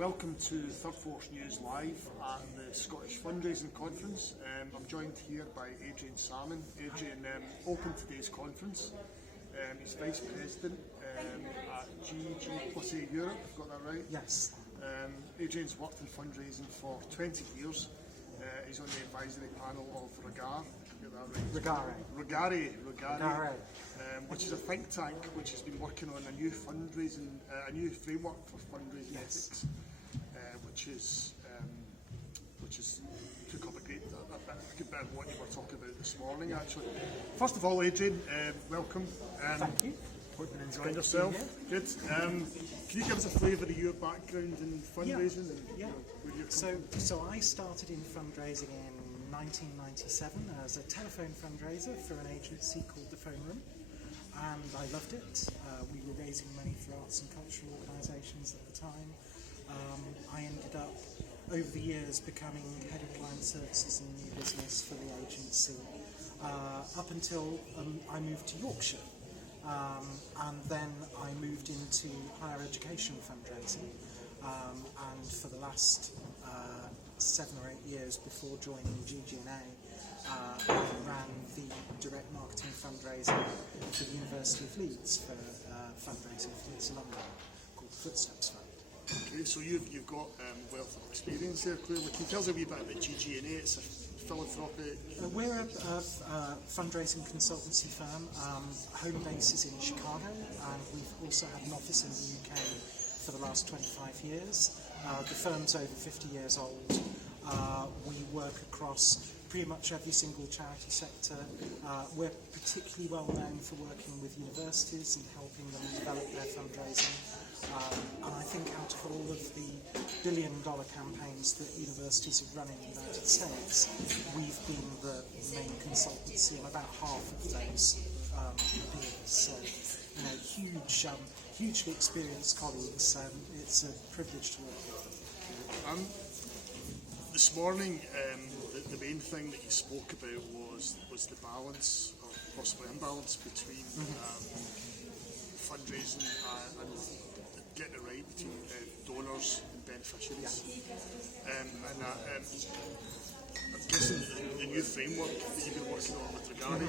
Welcome to Third Force News Live at the Scottish Fundraising Conference. I'm joined here by Adrian Salmon. Adrian opened today's conference. He's Vice President at GG+A Europe, I've got that right? Yes. Adrian's worked in fundraising for 20 years. He's on the advisory panel of RAGAR. Regare, which is a think tank which has been working on a new fundraising, a new framework for fundraising ethics, which is took up a good bit of what you were talking about this morning. Actually, first of all, Adrian, welcome. Thank you. Hope you're enjoying yourself. Good. Can you give us a flavour of your background in fundraising? Yeah. Where you're from? So I started in fundraising in 1997 as a telephone fundraiser for an agency called the Phone Room, and I loved it. We were raising money for arts and cultural organisations at the time. I ended up, over the years, becoming head of client services and new business for the agency, up until I moved to Yorkshire. And then I moved into higher education fundraising, and for the last 7 or 8 years before joining GG+A, I ran the direct marketing fundraising for the University of Leeds for fundraising for Leeds alumni called the Footsteps Fund. Okay, so you've got wealth of experience there, clearly. Can you tell us a wee bit about GG+A? It's a philanthropic... We're a fundraising consultancy firm. Home base is in Chicago, and we've also had an office in the UK for the last 25 years. The firm's over 50 years old. We work across pretty much every single charity sector. We're particularly well known for working with universities and helping them develop their fundraising. And I think out of all of the billion-dollar campaigns that universities have run in the United States, we've been the main consultancy on about half of those appeals. So, hugely experienced colleagues. It's a privilege to work with them. This morning, the main thing that you spoke about was the balance, or possibly imbalance, between fundraising and getting it right between donors and beneficiaries. I'm guessing the new framework that you've been working on with Regari,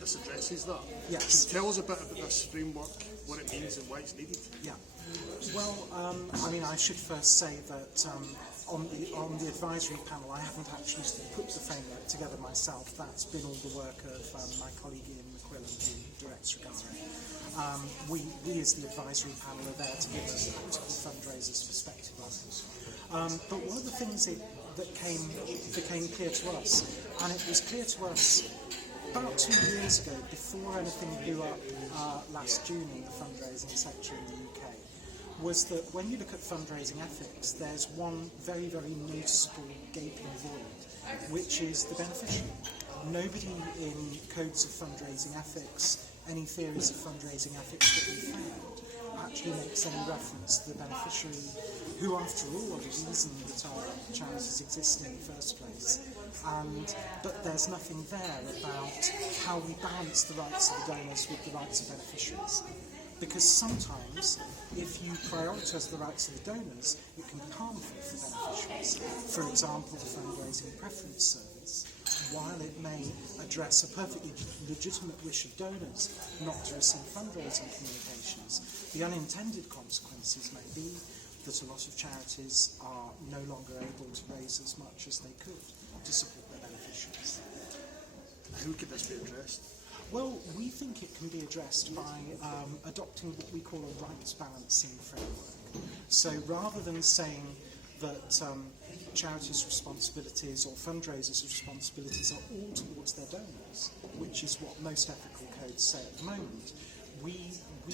this addresses that. Yes. Can you tell us a bit about this framework, what it means and why it's needed? Yeah. Well, I should first say that on the advisory panel, I haven't actually put the framework together myself. That's been all the work of my colleague Ian McQuillan, who directs Regari. We as the advisory panel are there to give a practical fundraiser's perspective on it. But one of the things that became clear to us, and it was clear to us about 2 years ago, before anything blew up last June in the fundraising sector in the UK, was that when you look at fundraising ethics, there's one very, very noticeable gaping void, which is the beneficiary. Nobody in codes of fundraising ethics, any theories of fundraising ethics that we found, actually makes any reference to the beneficiary, who after all are the reason that our charities exist in the first place. But there's nothing there about how we balance the rights of the donors with the rights of beneficiaries. Because sometimes, if you prioritise the rights of the donors, it can be harmful for beneficiaries. For example, the fundraising preference service, while it may address a perfectly legitimate wish of donors not to receive fundraising communications, the unintended consequences may be that a lot of charities are no longer able to raise as much as they could to support their beneficiaries. How could this be addressed? Well, we think it can be addressed by adopting what we call a rights balancing framework. So rather than saying that charities' responsibilities or fundraisers' responsibilities are all towards their donors, which is what most ethical codes say at the moment, we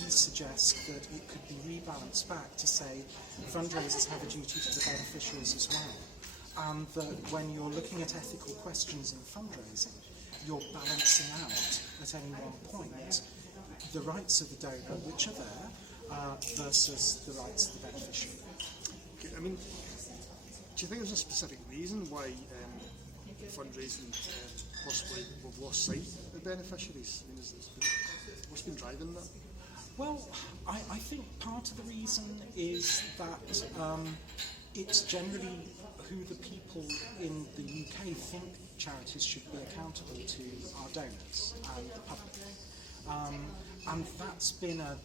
suggest that it could be rebalanced back to say fundraisers have a duty to the beneficiaries as well, and that when you're looking at ethical questions in fundraising, you're balancing out at any one point the rights of the donor, which are there, versus the rights of the beneficiary. Okay, do you think there's a specific reason why fundraising possibly we've lost sight of beneficiaries? What's been driving that? Well, I think part of the reason is that it's generally who the people in the UK think charities should be accountable to are donors and the public. And that's been a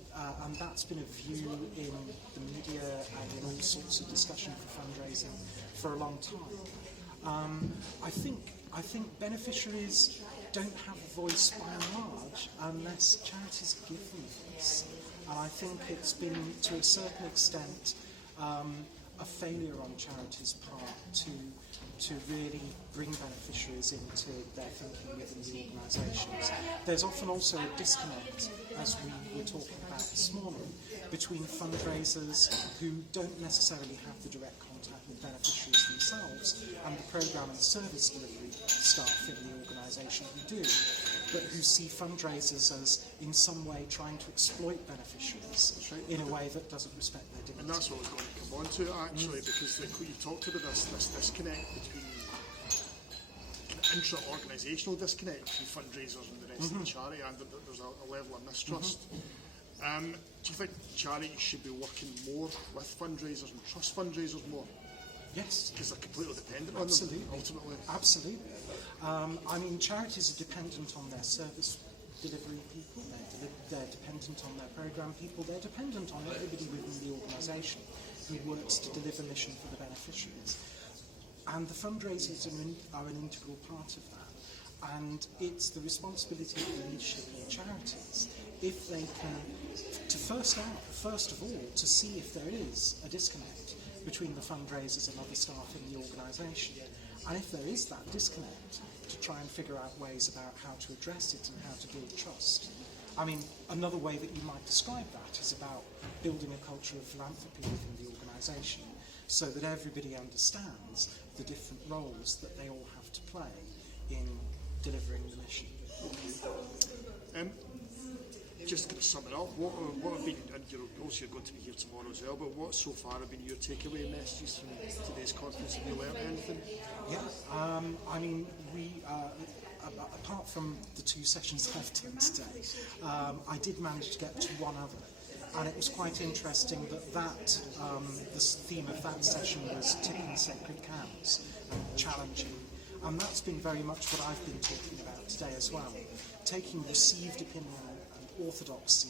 view in the media and in all sorts of discussion for fundraising for a long time. I think beneficiaries don't have a voice by and large unless charities give them a voice. And I think it's been, to a certain extent, a failure on charities' part to really bring beneficiaries into their thinking within the organisations. There's often also a disconnect, as we were talking about this morning, between fundraisers who don't necessarily have the direct contact with beneficiaries themselves and the programme and service delivery staff in the organisation who do, but who see fundraisers as in some way trying to exploit beneficiaries in a way that doesn't respect their dignity. And that's what I was going to come on to actually, because you talked about this disconnect between intra-organisational disconnect between fundraisers and the rest of the charity, and there's a level of mistrust. Do you think charities should be working more with fundraisers and trust fundraisers more? Yes. Because they're completely dependent on them, ultimately. Absolutely. I mean, charities are dependent on their service delivery people, they're dependent on their programme people, they're dependent on everybody within the organisation who works to deliver mission for the beneficiaries. And the fundraisers are an integral part of that. And it's the responsibility of the leadership in charities, if they can, to first of all, to see if there is a disconnect between the fundraisers and other staff in the organisation. And if there is that disconnect, to try and figure out ways about how to address it and how to build trust. I mean, another way that you might describe that is about building a culture of philanthropy within the organisation, so that everybody understands the different roles that they all have to play in delivering the mission. Just to sum it up, what have been, and you're also going to be here tomorrow as well, but what so far have been your takeaway messages from today's conference? Have you learned anything? Yeah, I mean, we, apart from the two sessions I've done today, I did manage to get to one other. And it was quite interesting that the theme of that session was tipping sacred cows and challenging. And that's been very much what I've been talking about today as well. Taking received opinion and orthodoxy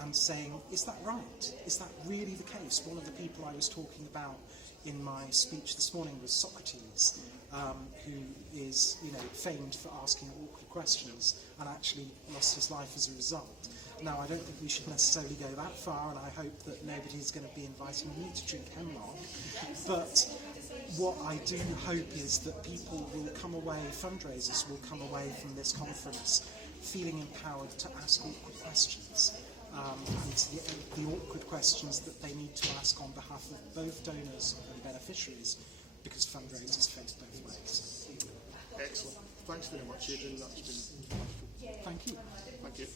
and saying, is that right? Is that really the case? One of the people I was talking about in my speech this morning was Socrates, who is, famed for asking awkward questions and actually lost his life as a result. Now, I don't think we should necessarily go that far, and I hope that nobody's going to be inviting me to drink hemlock. But what I do hope is that people will come away, fundraisers will come away from this conference feeling empowered to ask awkward questions, and the awkward questions that they need to ask on behalf of both donors and beneficiaries, because fundraisers face both ways. Excellent. Thanks very much, Adrian. That's been wonderful. Thank you. Thank you.